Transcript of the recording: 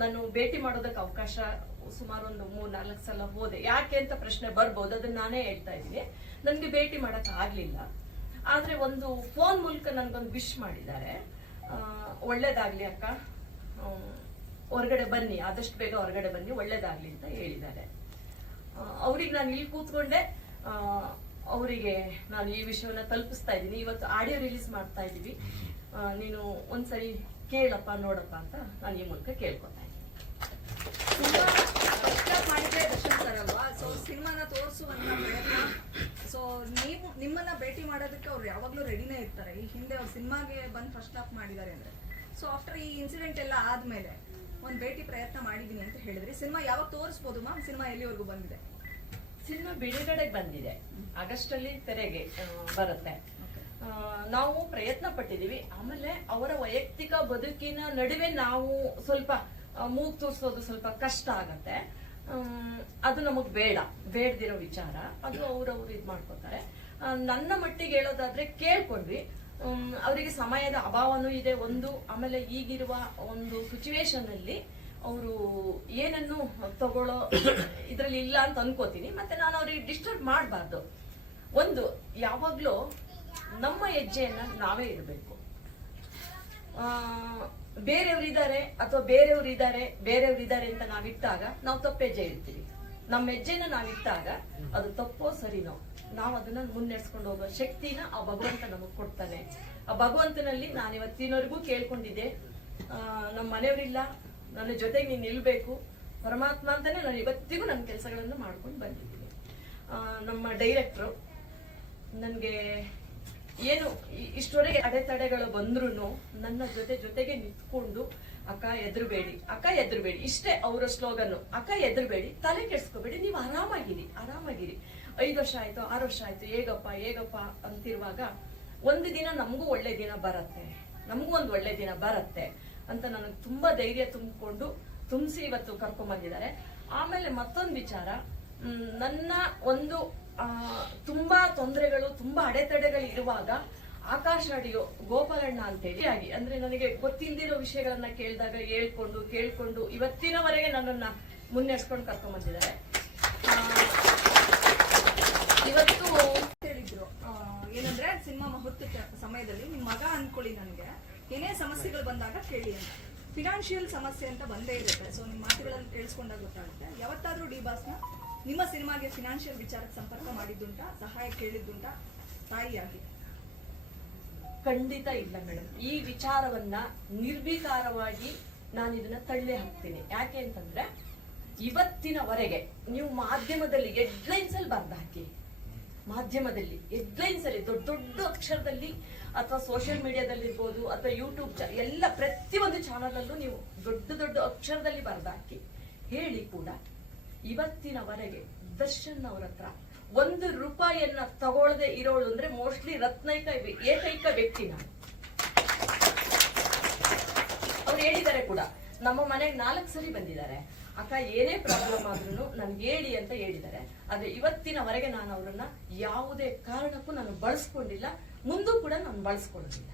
ನಾನು ಭೇಟಿ ಮಾಡೋದಕ್ಕೆ ಅವಕಾಶ ಸುಮಾರು ಒಂದು ಮೂರ್ ನಾಲ್ಕು ಸಲ ಹೋದೆ. ಯಾಕೆ ಅಂತ ಪ್ರಶ್ನೆ ಬರ್ಬೋದು, ಅದನ್ನ ನಾನೇ ಹೇಳ್ತಾ ಇದ್ದೀನಿ. ನನಗೆ ಭೇಟಿ ಮಾಡಕ್ ಆಗ್ಲಿಲ್ಲ. ಆದ್ರೆ ಒಂದು ಫೋನ್ ಮೂಲಕ ನನ್ಗೊಂದು ವಿಶ್ ಮಾಡಿದ್ದಾರೆ. ಒಳ್ಳೇದಾಗ್ಲಿ ಅಕ್ಕ. ಹೊರಗಡೆ ಬನ್ನಿ, ಆದಷ್ಟು ಬೇಗ ಹೊರಗಡೆ ಬನ್ನಿ, ಒಳ್ಳೇದಾಗ್ಲಿ ಅಂತ ಹೇಳಿದ್ದಾರೆ. ಅವ್ರಿಗೆ ನಾನು ಇಲ್ಲಿ ಕೂತ್ಕೊಂಡೆ. ಅವರಿಗೆ ನಾನು ಈ ವಿಷಯವನ್ನ ತಲುಪಿಸ್ತಾ ಇದ್ದೀನಿ. ಇವತ್ತು ಆಡಿಯೋ ರಿಲೀಸ್ ಮಾಡ್ತಾ ಇದ್ದೀವಿ. ನೀನು ಒಂದ್ಸರಿ ಕೇಳಪ್ಪ ನೋಡಪ್ಪ ಅಂತ ನಾನು ಈ ಮೂಲಕ ಕೇಳ್ಕೊತಾ ಸೊ ಸಿನಿಮಾನ ತೋರಿಸುವಂತ ಪ್ರಯತ್ನ. ಸೊ ನೀವು ನಿಮ್ಮನ್ನ ಭೇಟಿ ಮಾಡೋದಕ್ಕೆ ಅವ್ರು ಯಾವಾಗ್ಲೂ ರೆಡಿನೇ ಇರ್ತಾರೆ. ಈ ಹಿಂದೆ ಅವ್ರು ಸಿನಿಮಾಗೆ ಬಂದು ಫಸ್ಟ್ ಆಫ್ ಮಾಡಿದ್ದಾರೆ ಅಂದ್ರೆ. ಸೊ ಆಫ್ಟರ್ ಈ ಇನ್ಸಿಡೆಂಟ್ ಎಲ್ಲ ಆದ್ಮೇಲೆ ಒಂದು ಭೇಟಿ ಪ್ರಯತ್ನ ಮಾಡಿದೀನಿ ಅಂತ ಹೇಳಿದ್ರಿ ಸಿನಿಮಾ ಯಾವಾಗ ತೋರಿಸ್ಬೋದು ಮಾ ಸಿನಿಮಾ ಎಲ್ಲಿವರೆಗೂ ಬಂದಿದೆ? ಸಿನಿಮಾ ಬಿಡುಗಡೆ ಬಂದಿದೆ. ಆಗಸ್ಟ್ ಅಲ್ಲಿ ತೆರೆಗೆ ಬರುತ್ತೆ. ನಾವು ಪ್ರಯತ್ನ ಪಟ್ಟಿದೀವಿ ಆಮೇಲೆ ಅವರ ವೈಯಕ್ತಿಕ ಬದುಕಿನ ನಡುವೆ ನಾವು ಸ್ವಲ್ಪ ಮೂಗ್ ತೋರಿಸೋದು ಸ್ವಲ್ಪ ಕಷ್ಟ ಆಗತ್ತೆ. ಅದು ನಮಗ್ ಬೇಡ. ಬೇಡದಿರೋ ವಿಚಾರ. ಅದು ಅವ್ರವ್ರು ಇದ್ ಮಾಡ್ಕೋತಾರೆ. ನನ್ನ ಮಟ್ಟಿಗೆ ಹೇಳೋದಾದ್ರೆ ಕೇಳ್ಕೊಂಡ್ವಿ. ಅವರಿಗೆ ಸಮಯದ ಅಭಾವನೂ ಇದೆ ಒಂದು. ಆಮೇಲೆ ಈಗಿರುವ ಒಂದು ಸಿಚುವೇಶನ್ ಅಲ್ಲಿ ಅವರು ಏನನ್ನು ತಗೊಳ್ಳೋ ಇದ್ರಲ್ಲಿ ಇಲ್ಲ ಅಂತ ಅನ್ಕೋತೀನಿ. ಮತ್ತೆ ನಾನು ಅವ್ರಿಗೆ ಡಿಸ್ಟರ್ಬ್ ಮಾಡಬಾರ್ದು. ಒಂದು, ಯಾವಾಗ್ಲೂ ನಮ್ಮ ಹೆಜ್ಜೆಯನ್ನ ನಾವೇ ಇಡಬೇಕು. ಬೇರೆಯವ್ರು ಇದ್ದಾರೆ ಅಥವಾ ಬೇರೆಯವ್ರು ಇದ್ದಾರೆ ಬೇರೆಯವ್ರು ಇದ್ದಾರೆ ಅಂತ ನಾವಿಟ್ಟಾಗ ನಾವು ತಪ್ಪು ಹೆಜ್ಜೆ ಇರ್ತೀವಿ ನಮ್ಮ ಹೆಜ್ಜೆನ ನಾವಿಟ್ಟಾಗ ಅದು ತಪ್ಪೋ ಸರಿನೋ, ನಾವು ಅದನ್ನ ಮುನ್ನಡೆಸ್ಕೊಂಡು ಹೋಗೋ ಶಕ್ತಿನ ಆ ಭಗವಂತ ನಮಗ್ ಕೊಡ್ತಾನೆ. ಆ ಭಗವಂತನಲ್ಲಿ ನಾನು ಇವತ್ತಿನವರೆಗೂ ಕೇಳ್ಕೊಂಡಿದ್ದೆ ನಮ್ಮ ಮನೆಯವರಿಲ್ಲ, ನನ್ನ ಜೊತೆಗೆ ನೀನು ನಿಲ್ಬೇಕು, ಪರಮಾತ್ಮ ಅಂತಾನೆ ನಾನು ಇವತ್ತಿಗೂ ನನ್ನ ಕೆಲಸಗಳನ್ನು ಮಾಡ್ಕೊಂಡು ಬಂದಿದ್ದೀನಿ. ನಮ್ಮ ಡೈರೆಕ್ಟ್ರು, ನನಗೆ ಏನು ಇಷ್ಟೊರೆಗೆ ಅಡೆತಡೆಗಳು ಬಂದ್ರು ನನ್ನ ಜೊತೆ ಜೊತೆಗೆ ನಿಂತ್ಕೊಂಡು, ಅಕ್ಕ, ಎದ್ರಬೇಡಿ ಅಕ್ಕ, ಎದ್ರಬೇಡಿ. ಇಷ್ಟೇ ಅವರ ಸ್ಲೋಗನ್ನು, ಅಕ್ಕ, ಎದ್ರಬೇಡಿ, ತಲೆ ಕೆಡ್ಸ್ಕೋಬೇಡಿ, ನೀವು ಆರಾಮಾಗಿರಿ ಆರಾಮಾಗಿರಿ. ಐದು ವರ್ಷ ಆಯ್ತು, ಆರು ವರ್ಷ ಆಯ್ತು, ಹೇಗಪ್ಪ ಹೇಗಪ್ಪ? ಅಂತಿರುವಾಗ, ಒಂದು ದಿನ ನಮಗೂ ಒಳ್ಳೆ ದಿನ ಬರತ್ತೆ, ನಮಗೂ ಒಂದು ಒಳ್ಳೆ ದಿನ ಬರತ್ತೆ ಅಂತ ನನಗೆ ತುಂಬಾ ಧೈರ್ಯ ತುಂಬಿಕೊಂಡು ತುಂಬಿಸಿ ಇವತ್ತು ಕರ್ಕೊಂಡ್ ಬಂದಿದ್ದಾರೆ ಆಮೇಲೆ ಮತ್ತೊಂದು ವಿಚಾರ ನನ್ನ ಒಂದು ತುಂಬಾ ತೊಂದರೆಗಳು, ತುಂಬಾ ಅಡೆತಡೆಗಳು ಇರುವಾಗ ಆಕಾಶ ಅಡಿಯೋ ಗೋಪಾಲಣ್ಣ ಅಂತೇಳಿ. ಆಗಿ ಅಂದ್ರೆ ನನಗೆ ಗೊತ್ತಿಲ್ದಿರೋ ವಿಷಯಗಳನ್ನ ಕೇಳಿದಾಗ ಹೇಳ್ಕೊಂಡು, ಕೇಳ್ಕೊಂಡು ಇವತ್ತಿನವರೆಗೆ ನನ್ನನ್ನ ಮುನ್ನಡೆಸ್ಕೊಂಡು ಕರ್ಕೊಂಡ್ ಬಂದಿದ್ದಾರೆ ಇವತ್ತು ಹೇಳಿದ್ರು ಏನಂದ್ರೆ ಸಿನಿಮಾ ಮುಹೂರ್ತಕ್ಕೆ ಸಮಯದಲ್ಲಿ ನಿಮ್ ಮಗ ಅನ್ಕೊಳ್ಳಿ ನನಗೆ. ಏನೇ ಸಮಸ್ಯೆಗಳು ಬಂದಾಗ ಕೇಳಿ ಅಂತ. ಫಿನಾನ್ಷಿಯಲ್ ಸಮಸ್ಯೆ ಅಂತ ಬಂದೇ ಇರುತ್ತೆ. ಸೊ ನಿಮ್ ಮಾತುಗಳನ್ನು ಕೇಳಿಸ್ಕೊಂಡಾಗ ಗೊತ್ತಾಗುತ್ತೆ. ಯಾವತ್ತಾದ್ರೂ ಡಿ ಬಾಸ್ನ ನಿಮ್ಮ ಸಿನಿಮಾಗೆ ಫಿನಾನ್ಷಿಯಲ್ ವಿಚಾರಕ್ಕೆ ಸಂಪರ್ಕ ಮಾಡಿದ್ದುಂಟ, ಸಹಾಯ ಕೇಳಿದ್ದುಂಟ ತಾಯಿಯಾಗಿ ಖಂಡಿತ ಇಲ್ಲ ಮೇಡಮ್ ಈ ವಿಚಾರವನ್ನ ನಿರ್ವಿಕಾರವಾಗಿ ನಾನು ಇದನ್ನ ತಳ್ಳಿ ಹಾಕ್ತೀನಿ. ಯಾಕೆ ಅಂತಂದ್ರೆ, ಇವತ್ತಿನವರೆಗೆ ನೀವು ಮಾಧ್ಯಮದಲ್ಲಿ ಹೆಡ್ಲೈನ್ಸ್ ಅಲ್ಲಿ ಬರ್ದು ಹಾಕಿ. ಮಾಧ್ಯಮದಲ್ಲಿ ಹೆಡ್ಲೈನ್ಸ್ ಅಲ್ಲಿ ದೊಡ್ಡ ದೊಡ್ಡ ಅಕ್ಷರದಲ್ಲಿ ಅಥವಾ ಸೋಷಿಯಲ್ ಮೀಡಿಯಾದಲ್ಲಿ ಇರ್ಬೋದು ಅಥವಾ ಯೂಟ್ಯೂಬ್ ಎಲ್ಲ ಪ್ರತಿಯೊಂದು ಚಾನಲ್ ಅಲ್ಲೂ ನೀವು ದೊಡ್ಡ ದೊಡ್ಡ ಅಕ್ಷರದಲ್ಲಿ ಬರ್ದು ಹಾಕಿ ಹೇಳಿ ಕೂಡ ಇವತ್ತಿನವರೆಗೆ ದರ್ಶನ್ ಅವ್ರ ಹತ್ರ ಒಂದು ರೂಪಾಯಿಯನ್ನ ತಗೊಳ್ಳದೆ ಇರೋಳು ಅಂದ್ರೆ ಮೋಸ್ಟ್ಲಿ ರತ್ನೈಕ ಏಕೈಕ ವ್ಯಕ್ತಿ ಅವ್ರು ಹೇಳಿದ್ದಾರೆ ಕೂಡ, ನಮ್ಮ ಮನೆಗೆ ನಾಲ್ಕು ಸರಿ ಬಂದಿದ್ದಾರೆ. ಅಕ್ಕ, ಏನೇ ಪ್ರಾಬ್ಲಮ್ ಆದ್ರೂ ನನ್ಗೆ ಹೇಳಿ ಅಂತ ಹೇಳಿದ್ದಾರೆ. ಆದ್ರೆ ಇವತ್ತಿನವರೆಗೆ ನಾನು ಅವರನ್ನ ಯಾವುದೇ ಕಾರಣಕ್ಕೂ ನಾನು ಬಳಸ್ಕೊಂಡಿಲ್ಲ, ಮುಂದೂ ಕೂಡ ನಾನು ಬಳಸ್ಕೊಳ್ಳೋದಿಲ್ಲ.